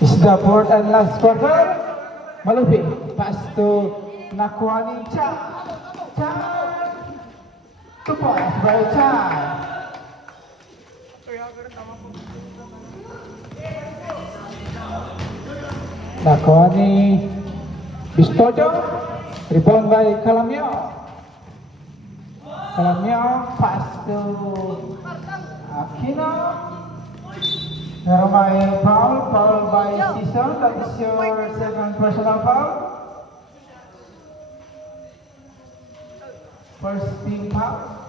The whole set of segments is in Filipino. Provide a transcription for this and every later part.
Is the fourth and last quarter. Malupi. Pass to Nakwani Chan. Chan. 2 points by Chan. Nakwani Bistojo. Rebound by Kalamyo. Kalamyo. Pass to Aquino. Meron by foul by Season. That is your second personal foul. First team foul.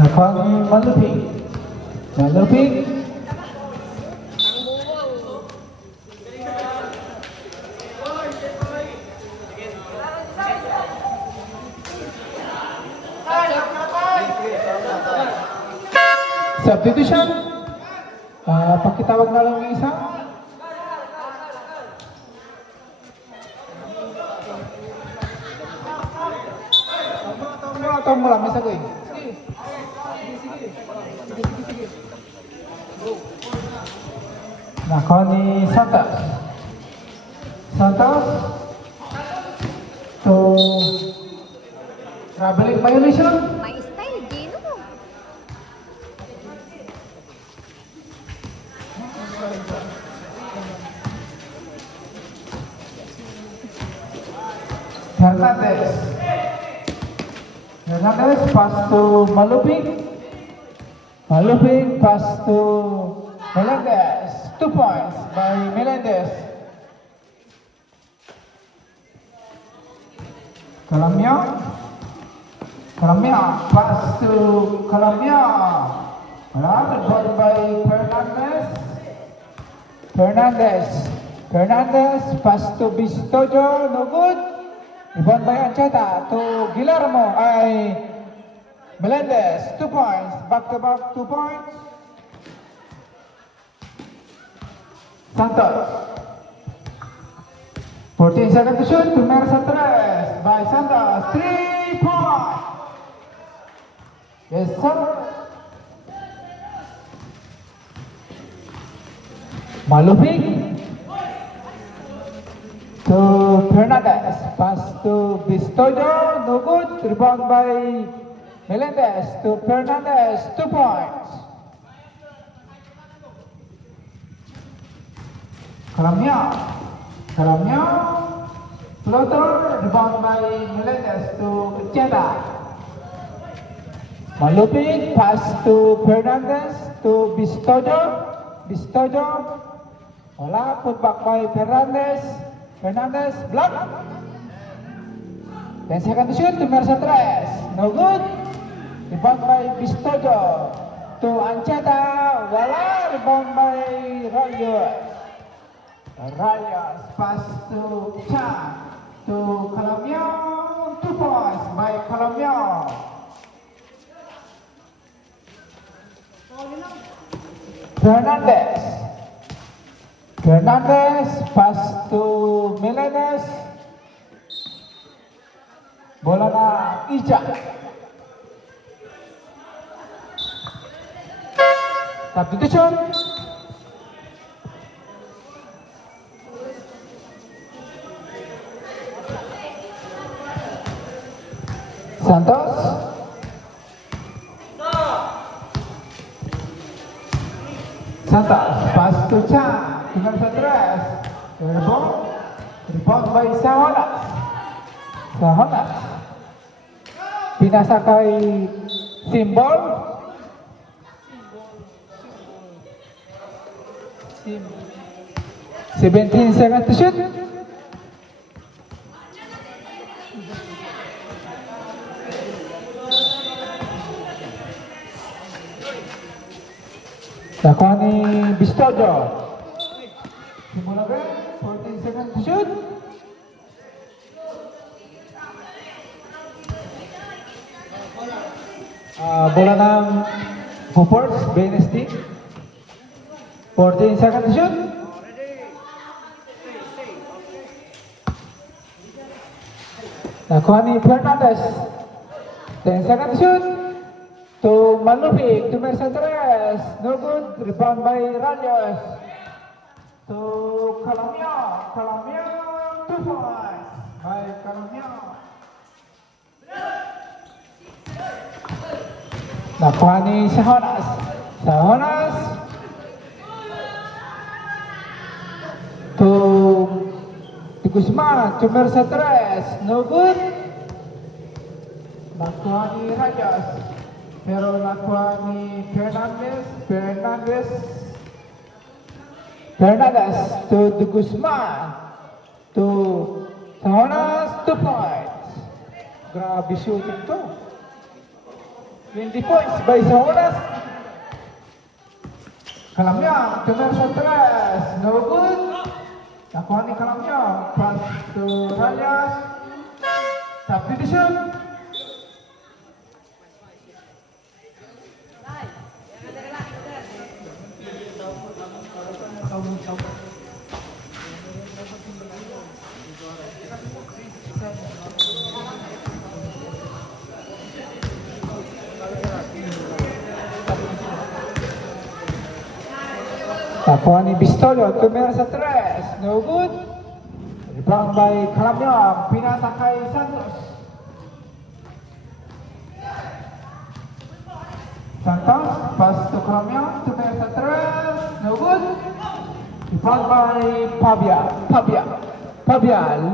Nakwani Malupi. Malupi. Substitution. Pakitawag na lang yung isa. Tawag mo lang, may sagoy. Nakwani Santos. Santos. To traveling violation. May style, Gino. Hernandez. Hernandez pass to Malupig. Malupig pass to Melendez. 2 points by Melendez. Kalamyo. Kalamyo pass to Kalamyo. Wala, rebound by Fernandez. Fernandez. Fernandez pass to Bistojo. No good. Rebound by Ancheta to Guillermo. Ay Melendez. 2 points. Back to back 2 points. Santos. 14 seconds to shoot. Primera sa 3 by Santos. 3 points. Yes, sir. Malupig. To Fernandez. Pass to Bistojo. No good. Rebound by Melendez to Fernandez. 2 points. Kalamyo. Kalamyo. Floater. Rebound by Melendez to Jeda. Malupig. Pass to Fernandez to Bistojo. Bistojo. Wala. Put back by Fernandez. Fernandez. Block. 10 seconds to shoot. Primera sa 3. No good. Rebound by Bistojo to Ancheta. Wala. Rebound by Rayos. Rayos pass to Chan to Kalamyo. 2 points by Kalamyo. Fernandez. Fernandez pass to Melendez. Bola na Ija. Substitution. Santos. Santos pass to Chan. Tinggal sa 3. Rebound. Rebound by Sahonas. Sahonas. Pinasa kay Simbol. 17 seconds to shoot. Nakuha ni Bistojo. Simula ba? 14 seconds to shoot. Bola ng Hoopers, Benesty. 14 seconds to shoot. Nakuha ni Fernandez. 10 seconds to shoot. To Malupig, to Mercedes. No good. Rebound by Rayos. To Calamio. Calamio, 2 points by Calamio. Nakuha ni Sahonas. Sahonas. To Guzman, to Mercedes. No good. Nakuha ni Rayos. Pero nakuha ni Fernandez. Fernandez to Guzman. To Sahonas, 2 points. Grabe shooting to. 20 points by Sahonas. Calamio to Mercedes. No good. Nakuha ni Calamio. Pass to Rayas. Substitution. Nakuha ni Bistolio to Mercedes. No good. Rebound by Calamio. Pinasa kay Santos. Santos. Pass to Calamio to Mercedes. No good. Rebound by Pabia.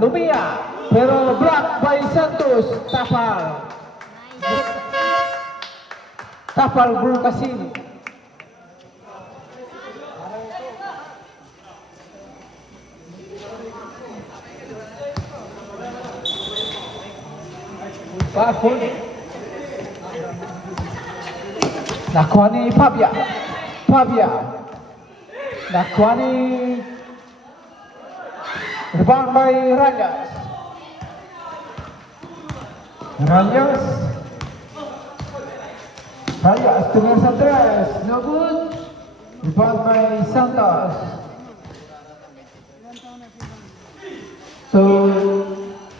Lumia. Pero block by Santos. Tapal Burkasini. Full. Nakuha ni Pabia. Nakuha ni rebound by Rayas. Rayas to Mercedes. No good. Rebound by Santos. So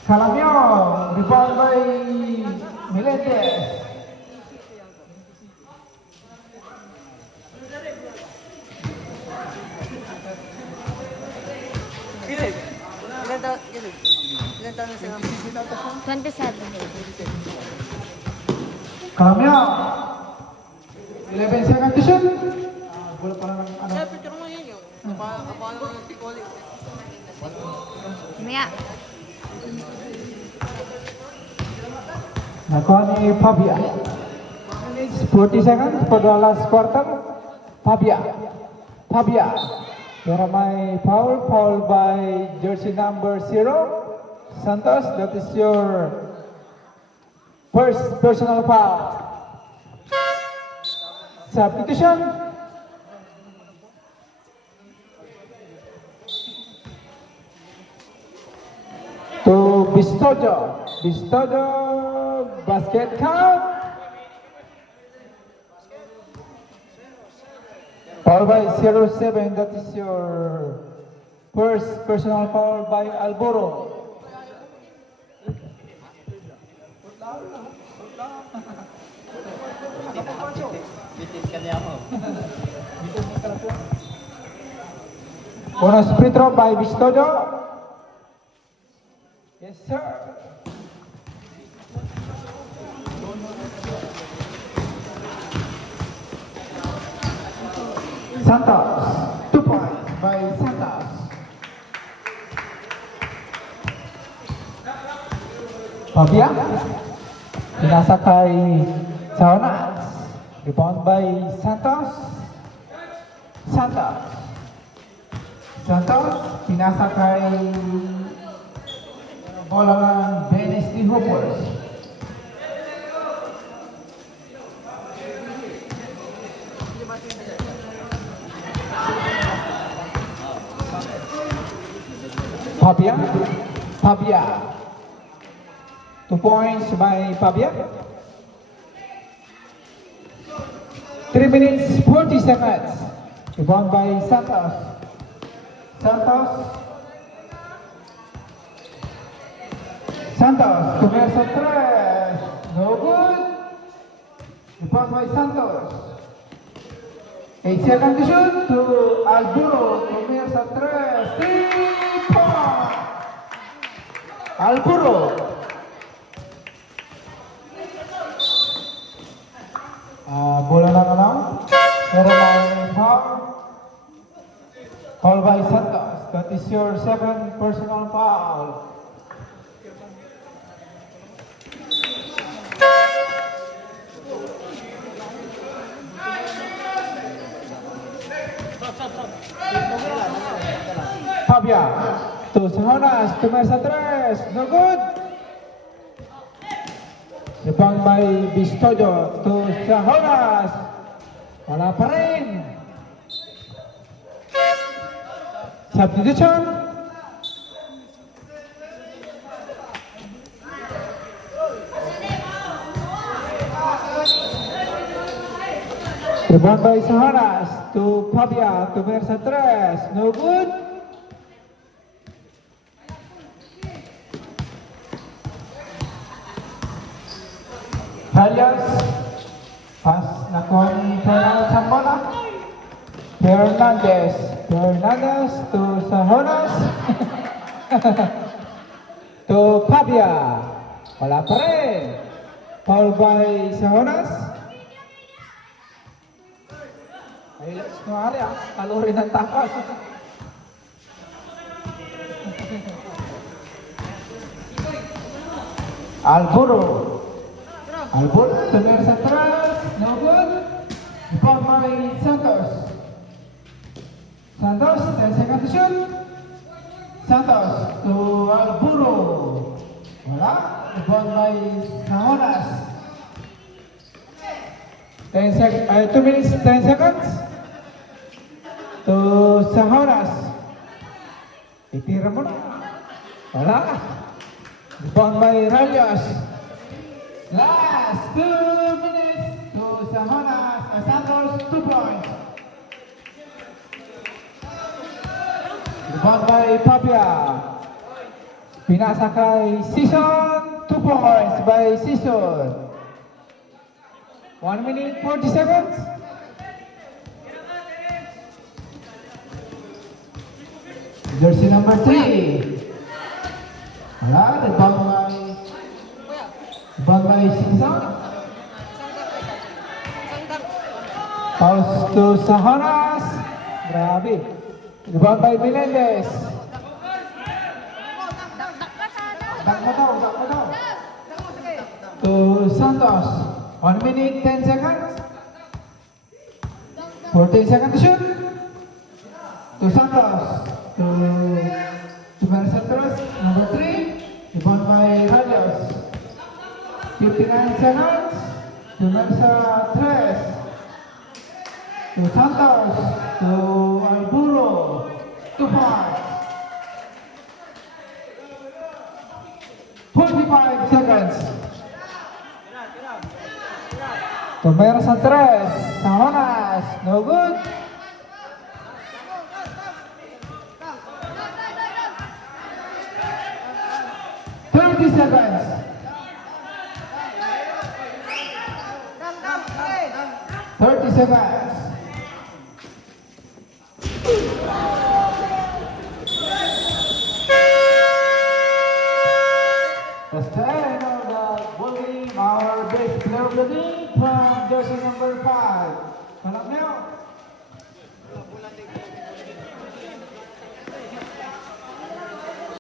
Calamio, rebound by Melendez. Ilan taon na sila? 27. Calamio, 11 seconds to shoot. Bola pa lang ano. Sir, picture mo yun yung. Paano yung tikoli? Maya. Nakuha ni Pabia. 40 seconds for the last quarter. Pabia. Pero may foul by jersey number 0. Santos, that is your first personal foul. Substitution. To Bistojo, basket count. Foul by 07, that is your first personal foul by Alboro. Bonus free throw by Bistojo. Yes, sir. Santos, 2 points by Santos. Pabia, pinasa kay Sahonas. Rebound by Santos. Pinasa kay bola ng Benesty Hoopers. Pabia. 2 points by Pabia. 3 minutes 40 seconds. Rebound by Santos. Santos. Santos, comienza 3. No good. Rebound by Santos. 8 seconds to shoot to Alburo. Comienza 3. 3-point. Alburo. Bola lang ano? Pero may foul. Foul by Santos. That is your second personal foul. Fabia to Sahonas, tumesa 3, no good. Rebound by Bistojo to Sahonas, wala pa rin. Substitution. Rebound by Sahonas to Fabia, tumesa 3, no good. Halias, pas nakuha ni Fernando Zambola. Fernandez to Sahonas. To Fabia, wala pa rin. Foul by Sahonas. Ay, kumari kalori ng takas. Alburo, tumira sa atras, no good. Rebound by Santos. Santos, 10 seconds to shoot. Santos to Alburo. Wala. Rebound by Sahonas. 2 minutes, 10 seconds. To Sahonas. Itira mo na. Wala. Rebound by Ralios. Last 2 minutes to Sahonas. Santos, 2 points. Rebound by Fabia. Pinasa kay Sison. 2 points by Sison. 1 minute 40 seconds. Jersey number 3. Wala. Rebound by Sison. Paus to Sahonas. Grabe. Rebound by Menendez. Dak mo daw. To Santos. 1 minute 10 seconds. 14 seconds to shoot. To Santos. To Mercedes, number 3. Rebound by Radios. 59 seconds. To Mercedes. To Santos. To Alburo. 2 points. 45 seconds. Tumera sa 3. Sahonas. No good. Seconds. 30 seconds. That's the end of the ball game. Our best player of the game from jersey number 5.